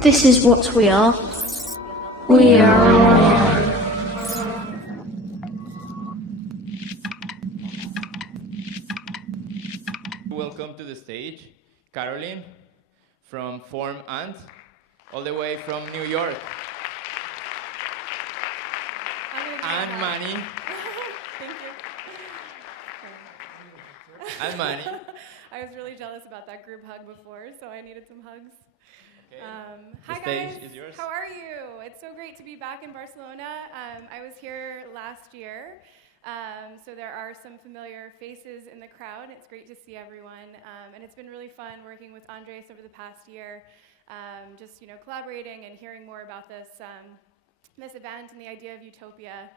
This is what we are. We are. Welcome to the stage, Carolyn from Form Ant, all the way from New York. And Manny. Thank you. And Manny. I was really jealous about that group hug before, so I needed some hugs. Okay. Hi the stage guys, is yours. How are you? It's so great to be back in Barcelona. I was here last year, so there are some familiar faces in the crowd. It's great to see everyone, and it's been really fun working with Andres over the past year, just collaborating and hearing more about this event and the idea of Utopia.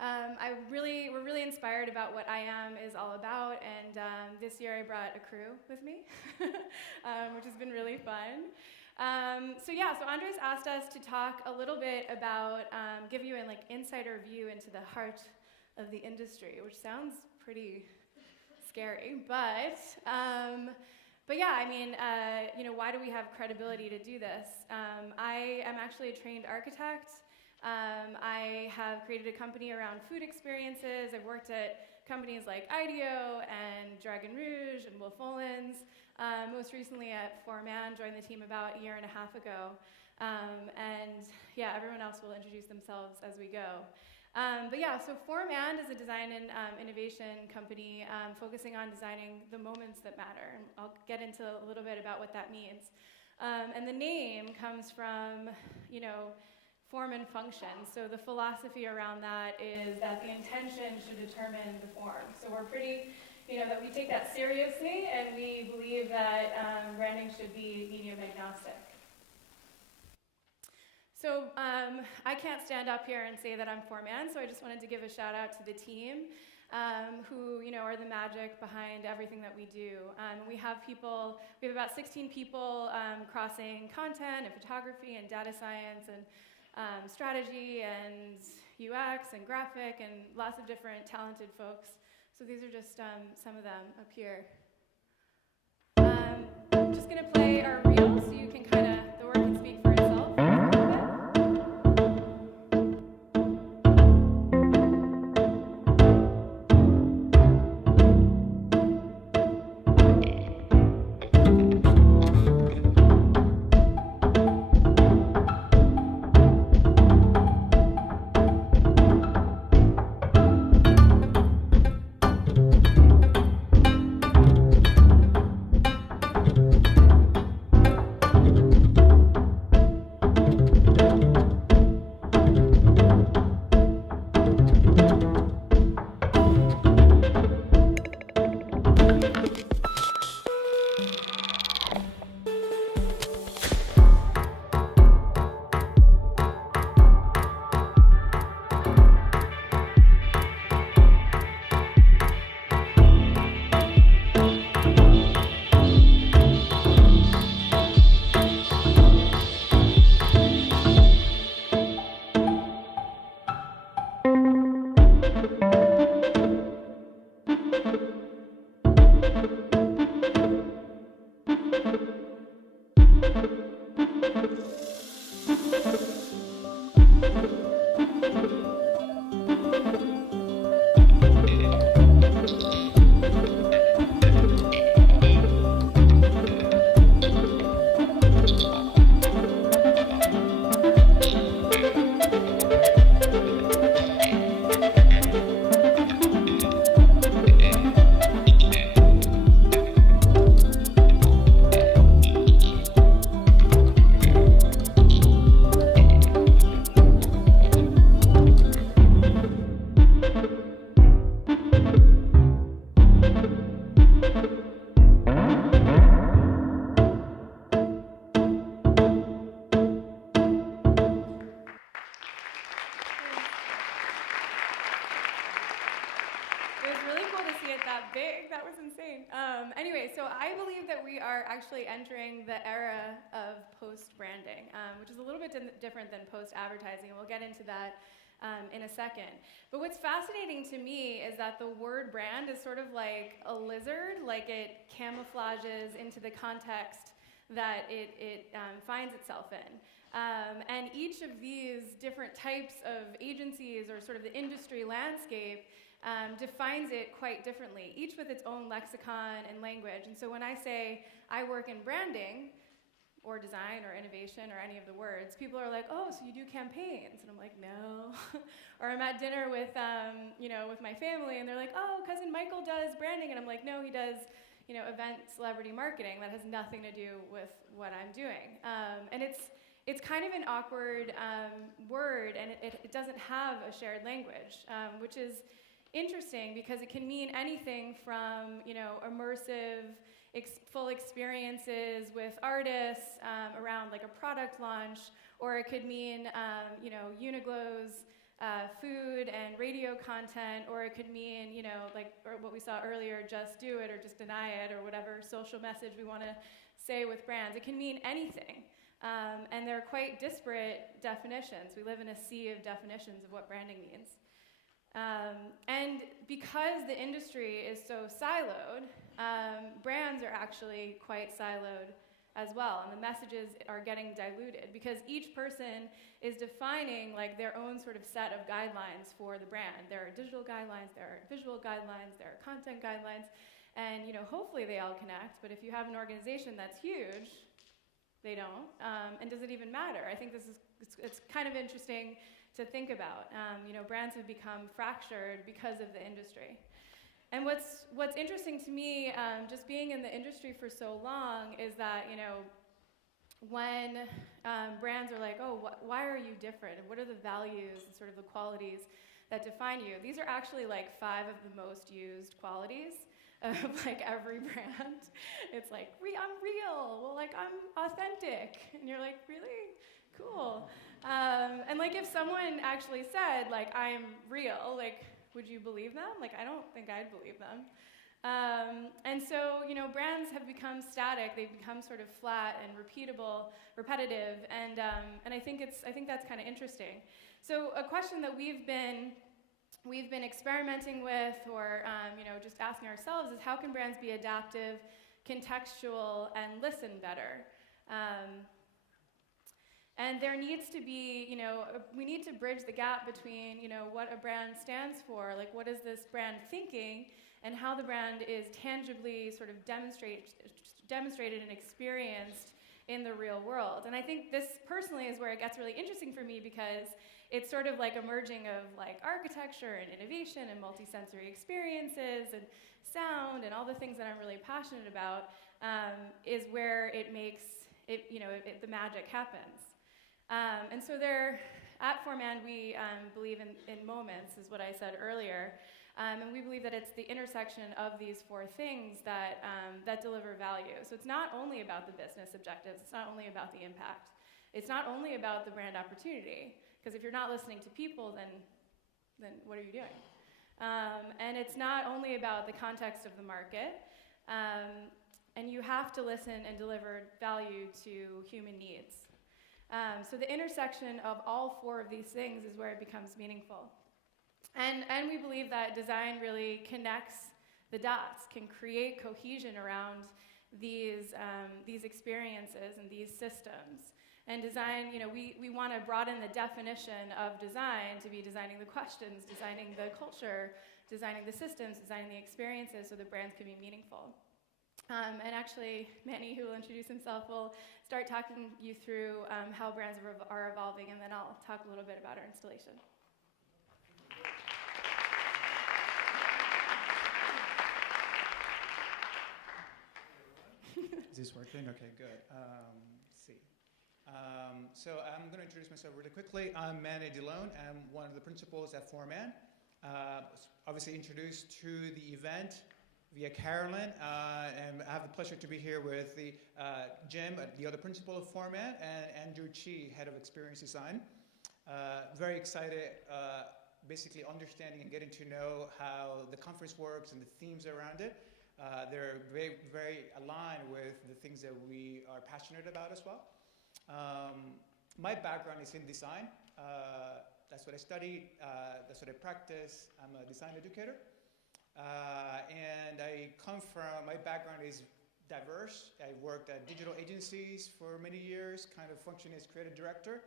We're really inspired about what IAM is all about, and this year I brought a crew with me, which has been really fun. So Andres asked us to talk a little bit about, give you an insider view into the heart of the industry, which sounds pretty scary, but why do we have credibility to do this? I am actually a trained architect. I have created a company around food experiences. I've worked at companies like IDEO and Dragon Rouge and Wolf Olins. Most recently at Forman, joined the team about a year and a half ago. Everyone else will introduce themselves as we go. So Forman is a design and innovation company focusing on designing the moments that matter. And I'll get into a little bit about what that means. And the name comes from, form and function. So the philosophy around that is that the intention should determine the form. So we're pretty, that we take that seriously, and we believe that branding should be medium agnostic. So I can't stand up here and say that I'm Forman, so I just wanted to give a shout out to the team who are the magic behind everything that we do. We have about 16 people crossing content and photography and data science and strategy and UX and graphic and lots of different talented folks. So these are just some of them up here. I'm just going to play our reel so you can the work can speak for itself for a little bit. So I believe that we are actually entering the era of post-branding, which is a little bit different than post-advertising, and we'll get into that in a second. But what's fascinating to me is that the word brand is sort of like a lizard, like it camouflages into the context that it finds itself in. And each of these different types of agencies or sort of the industry landscape defines it quite differently, each with its own lexicon and language. And so when I say I work in branding, or design, or innovation, or any of the words, people are like, oh, so you do campaigns? And I'm like, no. Or I'm at dinner with, with my family, and they're like, oh, cousin Michael does branding, and I'm like, no, he does, event celebrity marketing. That has nothing to do with what I'm doing. And it's kind of an awkward word, and it doesn't have a shared language, which is interesting because it can mean anything from, immersive, full experiences with artists around like a product launch, or it could mean, Uniglow's food and radio content, or it could mean, or what we saw earlier, just do it or just deny it, or whatever social message we want to say with brands. It can mean anything. And they're quite disparate definitions. We live in a sea of definitions of what branding means. And because the industry is so siloed, brands are actually quite siloed as well, and the messages are getting diluted because each person is defining like their own sort of set of guidelines for the brand. There are digital guidelines, there are visual guidelines, there are content guidelines, and hopefully they all connect. But if you have an organization that's huge, they don't. And does it even matter? I think it's kind of interesting to think about. Brands have become fractured because of the industry. And what's interesting to me, just being in the industry for so long, is that when brands are like, oh, why are you different? And what are the values and sort of the qualities that define you? These are actually like 5 of the most used qualities of like every brand. It's like, I'm real. Well, like I'm authentic. And you're like, really? Cool. And like if someone actually said like I'm real, like would you believe them? Like I don't think I'd believe them. And so brands have become static. They've become sort of flat and repeatable, repetitive, and I think that's kind of interesting. So a question that we've been experimenting with, or just asking ourselves, is how can brands be adaptive, contextual, and listen better? And there needs to be, we need to bridge the gap between, what a brand stands for, like what is this brand thinking, and how the brand is tangibly sort of demonstrated and experienced in the real world. And I think this personally is where it gets really interesting for me, because it's sort of like a merging of like architecture and innovation and multisensory experiences and sound and all the things that I'm really passionate about, is where it makes it, the magic happens. And so at Forman, we believe in moments, is what I said earlier, and we believe that it's the intersection of these 4 things that deliver value. So it's not only about the business objectives, it's not only about the impact, it's not only about the brand opportunity, because if you're not listening to people, then what are you doing? And it's not only about the context of the market, and you have to listen and deliver value to human needs. So the intersection of all 4 of these things is where it becomes meaningful. And we believe that design really connects the dots, can create cohesion around these experiences and these systems. And design, we want to broaden the definition of design to be designing the questions, designing the culture, designing the systems, designing the experiences so that brands can be meaningful. And actually, Manny, who will introduce himself, will start talking you through how brands are evolving, and then I'll talk a little bit about our installation. Is this working? Okay, good. Let's see. So I'm going to introduce myself really quickly. I'm Manny Dilone. I'm one of the principals at Forman. Obviously introduced to the event via Carolyn, and I have the pleasure to be here with Jim, the other principal of Forman, and Andrew Chee, head of experience design. Very excited, basically understanding and getting to know how the conference works and the themes around it. They're very, very aligned with the things that we are passionate about as well. My background is in design. That's what I studied. That's what I practice. I'm a design educator. And I come from, my background is diverse. I worked at digital agencies for many years, kind of functioning as creative director.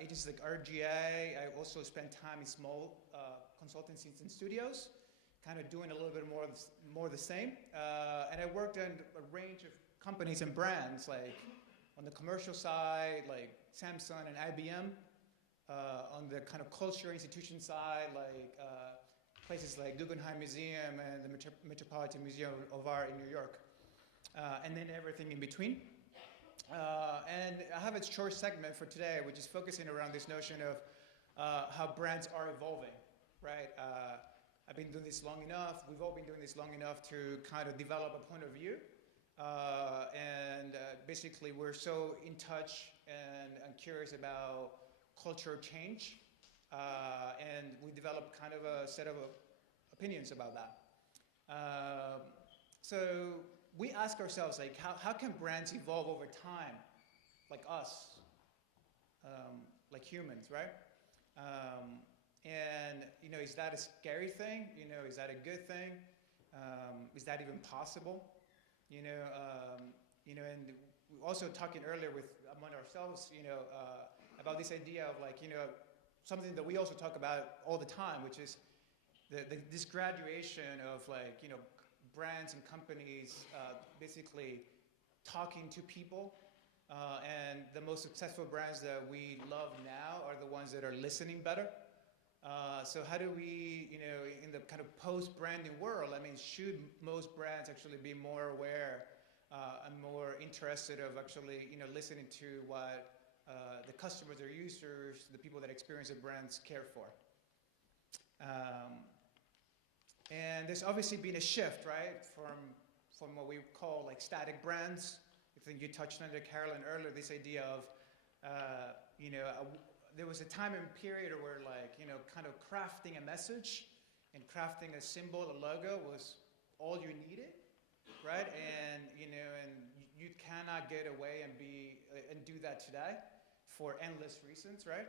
Agencies like RGA. I also spent time in small consultancies and studios, kind of doing a little bit more the same. And I worked in a range of companies and brands, like on the commercial side, like Samsung and IBM. On the kind of culture institution side, like places like Guggenheim Museum and the Metropolitan Museum of Art in New York. And then everything in between. And I have a short segment for today, which is focusing around this notion of how brands are evolving, right? I've been doing this long enough, we've all been doing this long enough to kind of develop a point of view. And basically we're so in touch and curious about culture change. And we developed kind of a set of opinions about that. So we ask ourselves, like, how can brands evolve over time, like us, like humans, right? And is that a scary thing? Is that a good thing? Is that even possible? And we also talking earlier among ourselves, about this idea of like, something that we also talk about all the time, which is this graduation of like, brands and companies basically talking to people. And the most successful brands that we love now are the ones that are listening better. So how do we, in the kind of post-branding world, should most brands actually be more aware and more interested of actually, listening to what the customers, their users, the people that experience the brands care for. And there's obviously been a shift, right, from what we call like static brands. I think you touched on it, Carolyn, earlier, this idea of, there was a time and period where like, kind of crafting a message and crafting a symbol, a logo was all you needed, right? And, and you cannot get away and do that today for endless reasons, right?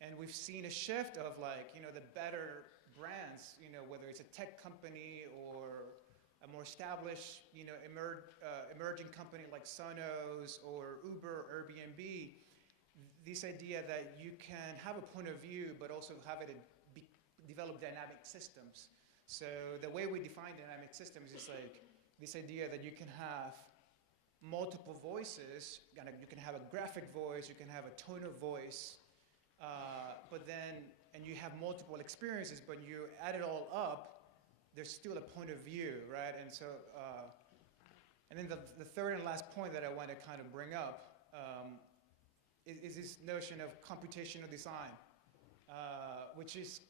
And we've seen a shift of like, the better brands, whether it's a tech company or a more established, emerging company like Sonos or Uber, Airbnb, this idea that you can have a point of view, but also have it develop dynamic systems. So the way we define dynamic systems is like this idea that you can have multiple voices, you can have a graphic voice, you can have a tone of voice, and you have multiple experiences, but you add it all up, there's still a point of view, right? And so, and then the third and last point that I want to kind of bring up is this notion of computational design, which is,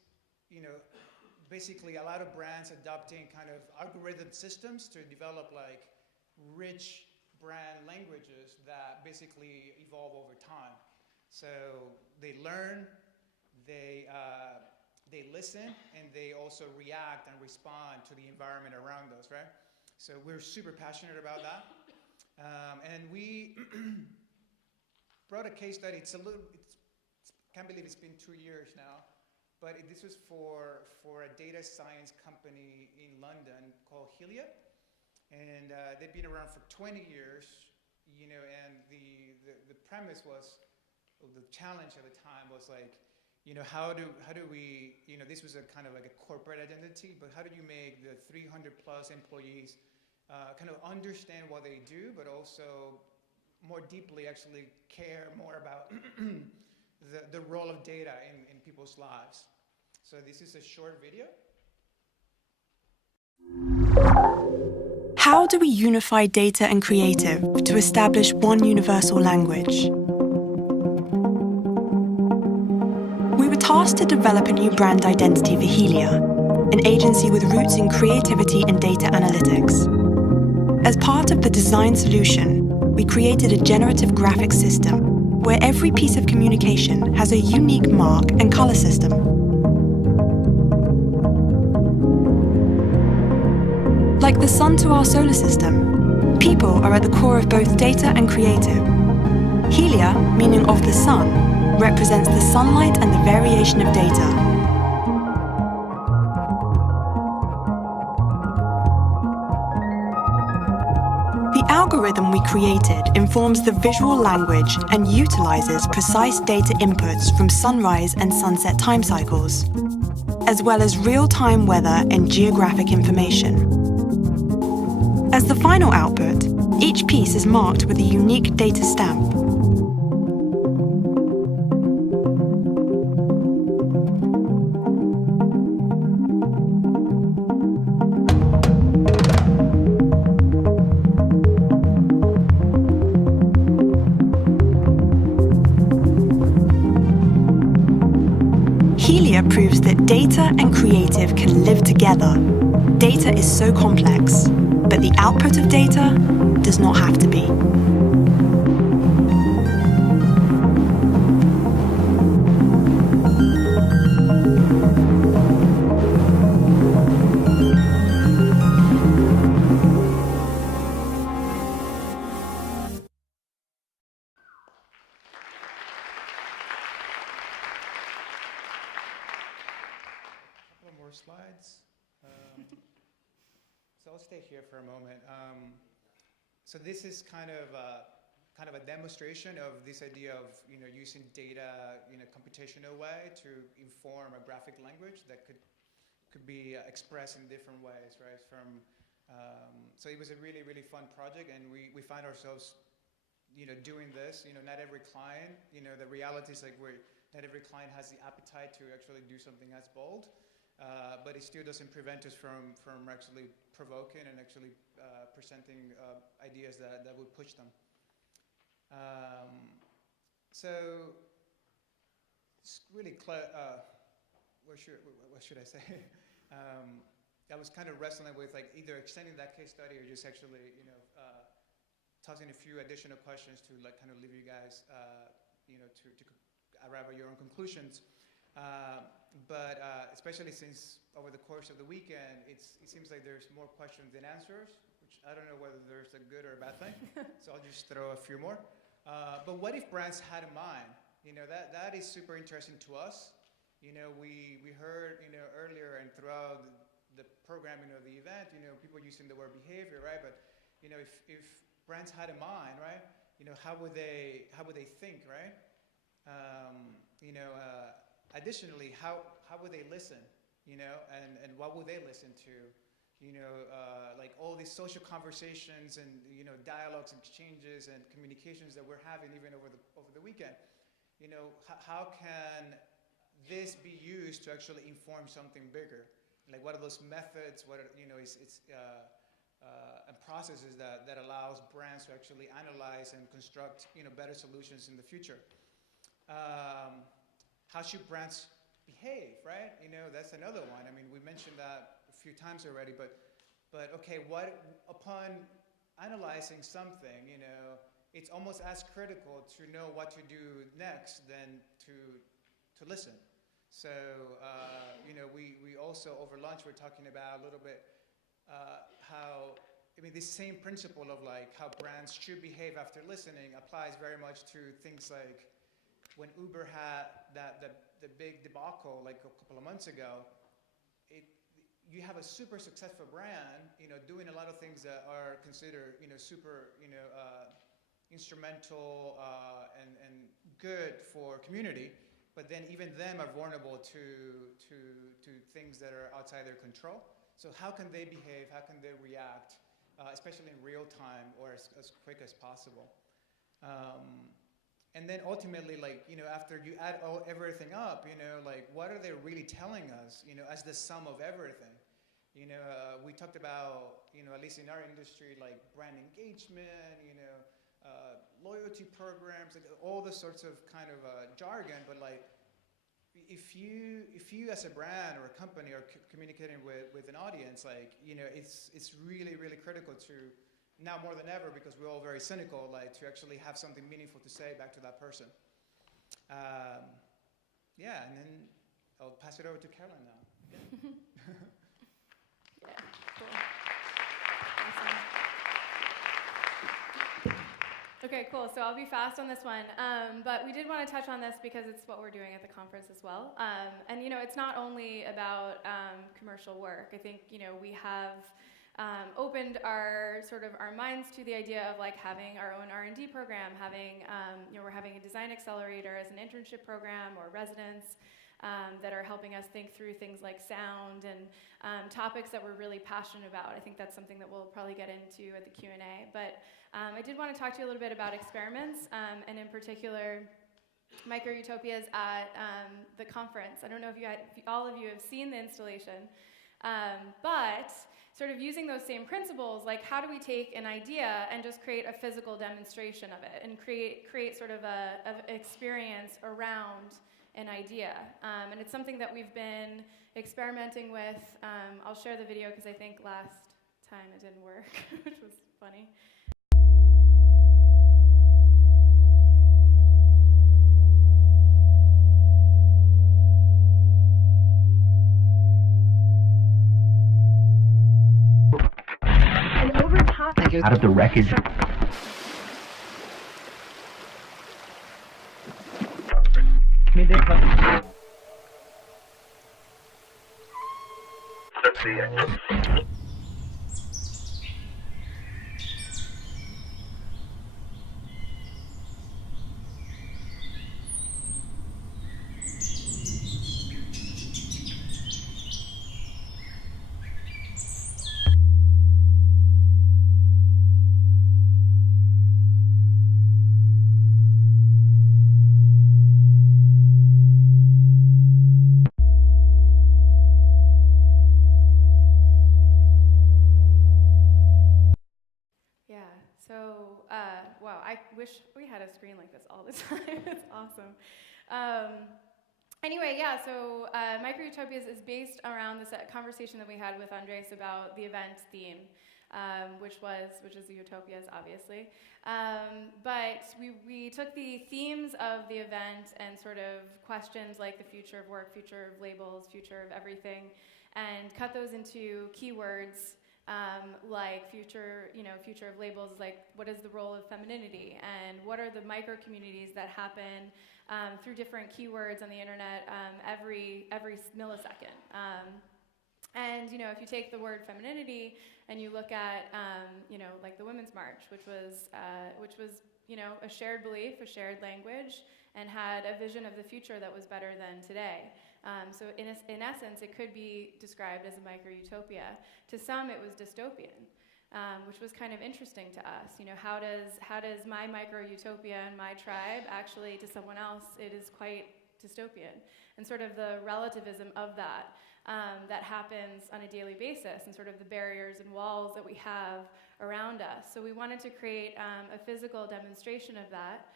basically a lot of brands adopting kind of algorithm systems to develop like rich brand languages that basically evolve over time. So they learn, they listen, and they also react and respond to the environment around us, right? So we're super passionate about that. And we brought a case study. Can't believe it's been 2 years now, but this was for a data science company in London called Helia. And they've been around for 20 years, and the premise was, the challenge at the time was like, how do we, this was a kind of like a corporate identity, but how do you make the 300 plus employees kind of understand what they do, but also more deeply actually care more about the role of data in people's lives. So this is a short video. How do we unify data and creative to establish one universal language? We were tasked to develop a new brand identity for Helia, an agency with roots in creativity and data analytics. As part of the design solution, we created a generative graphic system where every piece of communication has a unique mark and color system. Like the sun to our solar system, people are at the core of both data and creative. Helia, meaning of the sun, represents the sunlight and the variation of data. algorithm we created informs the visual language and utilizes precise data inputs from sunrise and sunset time cycles, as well as real-time weather and geographic information. As the final output, each piece is marked with a unique data stamp. Helia proves that data and creative can live together. Data is so complex, but the output of data does not have to be. More slides. So I'll stay here for a moment. So this is kind of a demonstration of this idea of using data in a computational way to inform a graphic language that could be expressed in different ways, right? So it was a really fun project, and we find ourselves doing this. Not every client. The reality is not every client has the appetite to actually do something as bold. But it still doesn't prevent us from actually provoking and actually presenting ideas that would push them. So it's really what should I say? I was kind of wrestling with either extending that case study or just actually tossing a few additional questions to kind of leave you guys to arrive at your own conclusions. But especially since over the course of the weekend, it seems like there's more questions than answers, which I don't know whether there's a good or a bad thing. So I'll just throw a few more. But what if brands had in mind? That is super interesting to us. We heard earlier and throughout the programming of the event, people using the word behavior, right? But if brands had in mind, right? How would they think, right? Additionally, how would they listen, and what would they listen to, all these social conversations and dialogues and exchanges and communications that we're having even over the weekend, how can this be used to actually inform something bigger? What are those methods? What are and processes that allows brands to actually analyze and construct better solutions in the future? How should brands behave, right? That's another one. I mean, we mentioned that a few times already, but okay, upon analyzing something, it's almost as critical to know what to do next than to listen. So, we also over lunch we're talking about a little bit this same principle of how brands should behave after listening applies very much to things like when Uber had the big debacle a couple of months ago. You have a super successful brand, doing a lot of things that are considered, super, instrumental and good for community, but then even them are vulnerable to things that are outside their control. So how can they behave? How can they react, especially in real time or as quick as possible? And then ultimately, after you add everything up, what are they really telling us, as the sum of everything? We talked about, at least in our industry, brand engagement, loyalty programs, all the sorts of kind of jargon. But if you as a brand or a company are communicating with an audience, it's really critical to, now more than ever, because we're all very cynical, to actually have something meaningful to say back to that person. And then I'll pass it over to Carolyn now. Yeah, cool. Awesome. Okay, cool. So I'll be fast on this one. But we did want to touch on this because it's what we're doing at the conference as well. And it's not only about commercial work. I think we have opened our minds to the idea of like having our own R&D program, having we're having a design accelerator as an internship program or residents that are helping us think through things like sound and topics that we're really passionate about. I think that's something that we'll probably get into at the Q&A. But I did want to talk to you a little bit about experiments, and in particular, micro-utopias at the conference. I don't know if all of you have seen the installation, but sort of using those same principles, like how do we take an idea and just create a physical demonstration of it and create sort of an experience around an idea. And it's something that we've been experimenting with. I'll share the video because I think last time it didn't work, which was funny. And over time, out of the wreckage. Let's see it. Wow, I wish we had a screen like this all the time. It's awesome. Anyway, yeah, so Micro-Utopias is based around this conversation that we had with Andres about the event theme, which is the Utopias, obviously. But we took the themes of the event and sort of questions like the future of work, future of labels, future of everything, and cut those into keywords. Like future of labels, like what is the role of femininity, and what are the micro communities that happen through different keywords on the internet every millisecond. And if you take the word femininity and you look at like the Women's March, which was a shared belief, a shared language, and had a vision of the future that was better than today. So in essence, it could be described as a micro-utopia. To some, it was dystopian, which was kind of interesting to us. How does my micro-utopia and my tribe actually, to someone else, it is quite dystopian, and sort of the relativism of that that happens on a daily basis, and sort of the barriers and walls that we have around us. So we wanted to create a physical demonstration of that,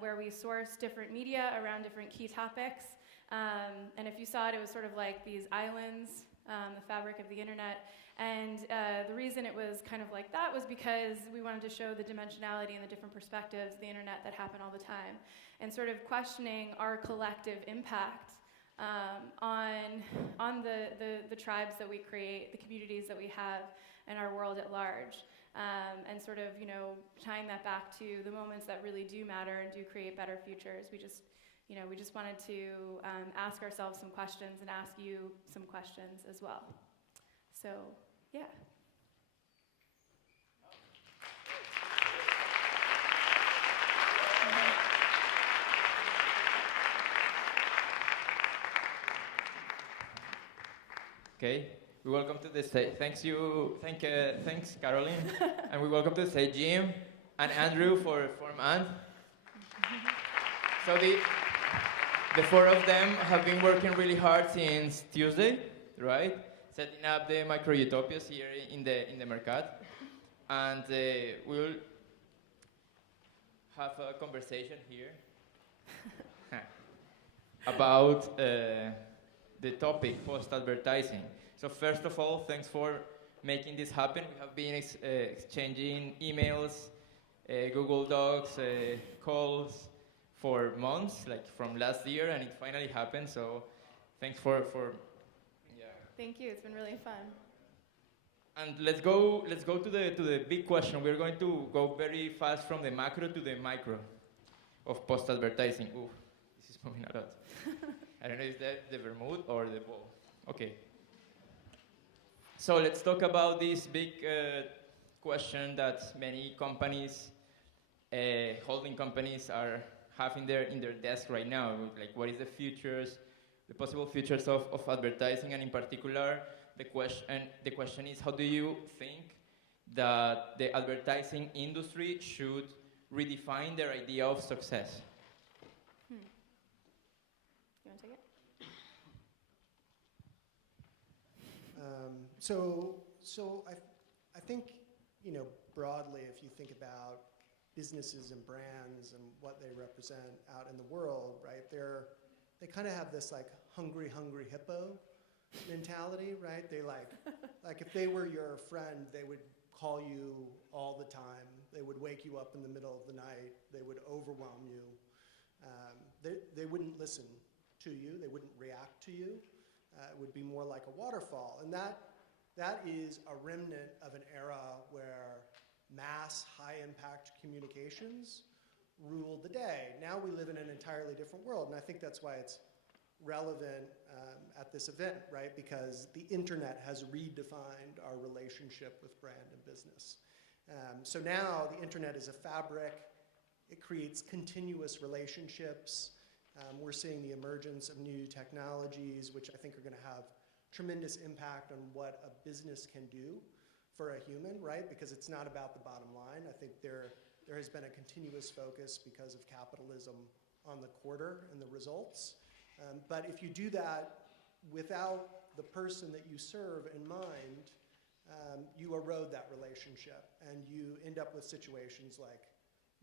where we source different media around different key topics. And if you saw it, it was sort of like these islands, the fabric of the internet. And the reason it was kind of like that was because we wanted to show the dimensionality and the different perspectives of the internet that happen all the time, and sort of questioning our collective impact on the tribes that we create, the communities that we have, and our world at large. And sort of, tying that back to the moments that really do matter and do create better futures. We just wanted to ask ourselves some questions and ask you some questions as well. So, yeah. Okay, we welcome to the stage. Thanks, Carolyn, and we welcome to the stage Jim and Andrew for Form and. So the four of them have been working really hard since Tuesday, right? Setting up the micro-utopias here in the Mercat, and we'll have a conversation here about the topic, post-advertising. So first of all, thanks for making this happen. We have been exchanging emails, Google Docs, calls for months, like from last year, and it finally happened. So thanks for yeah. Thank you. It's been really fun. And let's go to the big question. We're going to go very fast from the macro to the micro of post-advertising. Ooh, this is moving a lot. I don't know if that's the vermouth or the ball. Okay. So let's talk about this big question that many companies, holding companies, are having in their desk right now. Like, what is the possible futures of advertising, and in particular, the question is, how do you think that the advertising industry should redefine their idea of success? You want to take it? So I think, you know, broadly, if you think about businesses and brands and what they represent out in the world, right? They kind of have this like hungry hippo mentality, right? They like if they were your friend, they would call you all the time. They would wake you up in the middle of the night. They would overwhelm you. They wouldn't listen to you. They wouldn't react to you. It would be more like a waterfall. And that is a remnant of an era where mass, high-impact communications ruled the day. Now we live in an entirely different world, and I think that's why it's relevant at this event, right? Because the internet has redefined our relationship with brand and business. So now the internet is a fabric. It creates continuous relationships. We're seeing the emergence of new technologies, which I think are going to have tremendous impact on what a business can do for a human, right? Because it's not about the bottom line. I think there has been a continuous focus because of capitalism on the quarter and the results. But if you do that without the person that you serve in mind, you erode that relationship, and you end up with situations like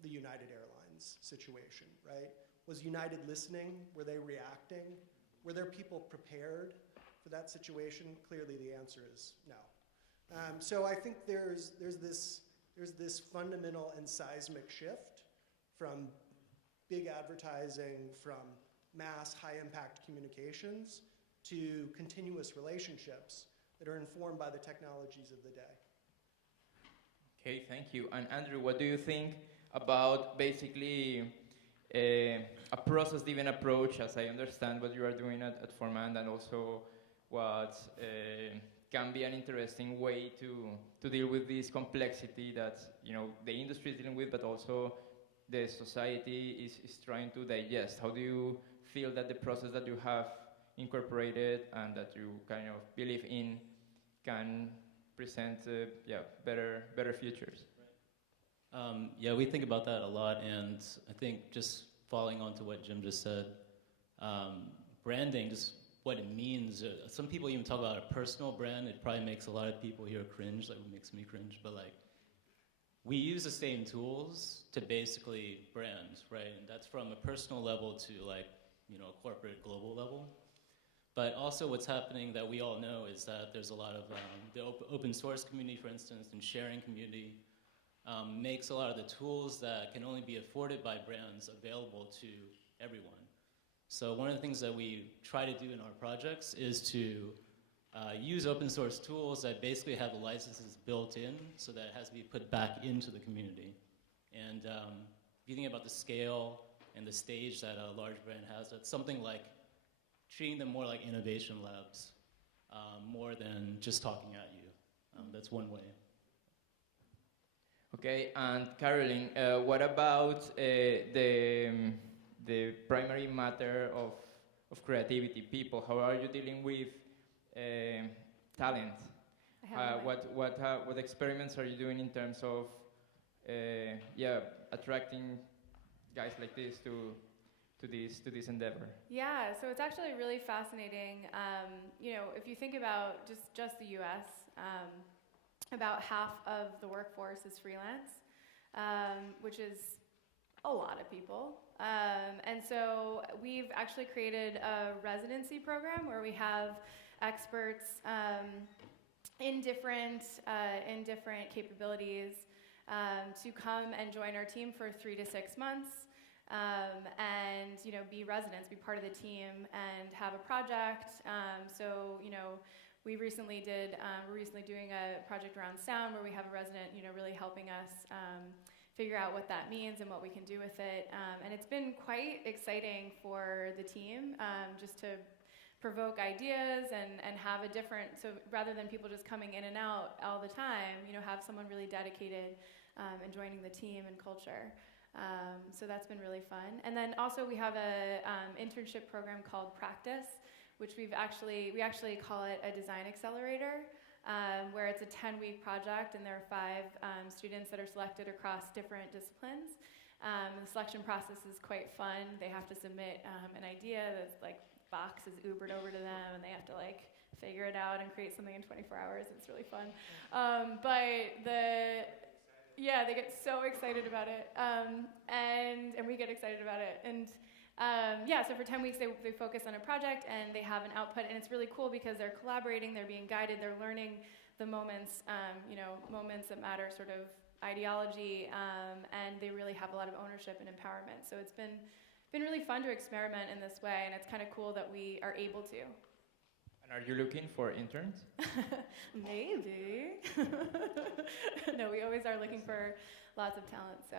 the United Airlines situation, right? Was United listening? Were they reacting? Were there people prepared for that situation? Clearly the answer is no. So I think there's this fundamental and seismic shift from big advertising, from mass, high-impact communications, to continuous relationships that are informed by the technologies of the day. Okay, thank you. And Andrew, what do you think about basically a process-driven approach, as I understand what you are doing at Formand, and also what can be an interesting way to deal with this complexity that, you know, the industry is dealing with, but also the society is trying to digest? How do you feel that the process that you have incorporated and that you kind of believe in can present better futures? Yeah, we think about that a lot, and I think just following on to what Jim just said, branding, just what it means. Some people even talk about a personal brand. It probably makes a lot of people here cringe, like it makes me cringe, but like, we use the same tools to basically brand, right? And that's from a personal level to like, you know, a corporate global level. But also what's happening that we all know is that there's a lot of, the open source community, for instance, and sharing community makes a lot of the tools that can only be afforded by brands available to everyone. So one of the things that we try to do in our projects is to use open source tools that basically have the licenses built in so that it has to be put back into the community. And if you think about the scale and the stage that a large brand has, it's something like treating them more like innovation labs, more than just talking at you. That's one way. Okay, and Carolyn, what about the primary matter of creativity, people? How are you dealing with talent? What experiments are you doing in terms of attracting guys like this to this endeavor? Yeah, so it's actually really fascinating. You know, if you think about just the U.S., about half of the workforce is freelance, which is a lot of people. And so we've actually created a residency program where we have experts in different capabilities to come and join our team for 3 to 6 months. And, you know, be residents, be part of the team, and have a project. So, you know, we're recently doing a project around sound where we have a resident, you know, really helping us figure out what that means and what we can do with it. And it's been quite exciting for the team just to provoke ideas and have a different, so rather than people just coming in and out all the time, you know, have someone really dedicated and joining the team and culture. So that's been really fun. And then also we have a internship program called Practice, which we actually call it a design accelerator, where it's a 10-week project, and there are 5 students that are selected across different disciplines. The selection process is quite fun. They have to submit an idea that's like box is Ubered over to them, and they have to like figure it out and create something in 24 hours. It's really fun. They get so excited about it, and we get excited about it. And so for 10 weeks they focus on a project and they have an output, and it's really cool because they're collaborating, they're being guided, they're learning the moments, moments that matter, sort of ideology, and they really have a lot of ownership and empowerment. So it's been really fun to experiment in this way, and it's kind of cool that we are able to. And are you looking for interns? Maybe. No, we always are looking for lots of talent, so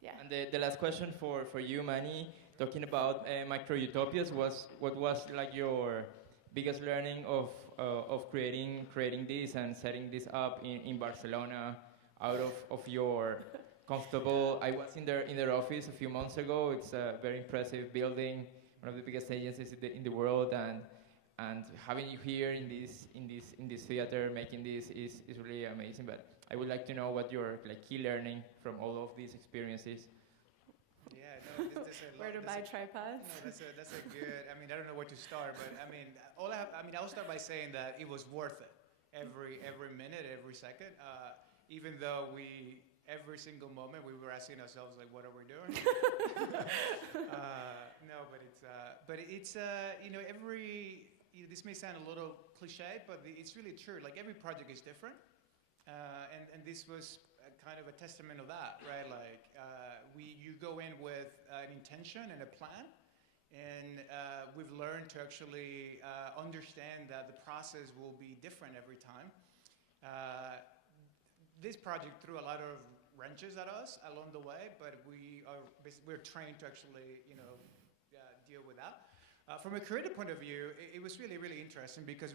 yeah. And the last question for you, Manny, talking about micro utopias, what was like your biggest learning of creating this and setting this up in Barcelona out of your comfortable. I was in their office a few months ago. It's a very impressive building, one of the biggest agencies in the world, and having you here in this theater making this is really amazing. But I would like to know what your key learning from all of these experiences. Yeah, no, where to buy tripods? No, that's a good. I mean, I don't know where to start, but I mean, I'll start by saying that it was worth it. Every minute, every second. Even though every single moment we were asking ourselves like, what are we doing? This may sound a little cliche, but it's really true. Like every project is different, and this was kind of a testament of that, right? Like you go in with an intention and a plan, and we've learned to actually understand that the process will be different every time. This project threw a lot of wrenches at us along the way, but we're trained to actually, deal with that. From a creative point of view, it was really, really interesting because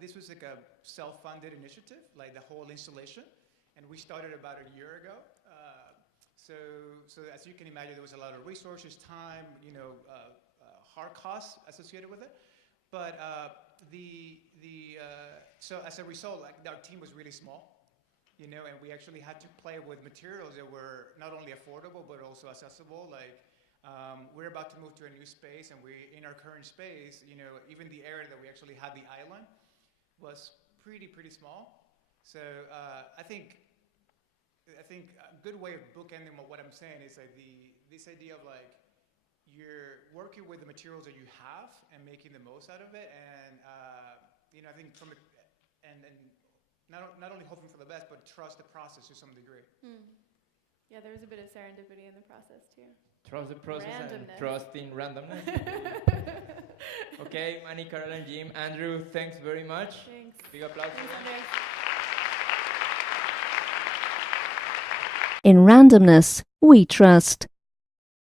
this was like a self-funded initiative, like the whole installation, and we started about a year ago. So as you can imagine, there was a lot of resources, time, hard costs associated with it. But so as a result, like our team was really small, and we actually had to play with materials that were not only affordable but also accessible. Like we're about to move to a new space, and in our current space, even the area that we actually had the island was pretty small. So I think a good way of bookending what I'm saying is like this idea of like you're working with the materials that you have and making the most out of it, and I think not only hoping for the best, but trust the process to some degree. Yeah, there was a bit of serendipity in the process too. Trust the process and Randomness. trust in randomness. Okay, Manny, Carolyn, Jim, Andrew, thanks very much. Thanks. Big applause. Thanks, Andres. In randomness, we trust.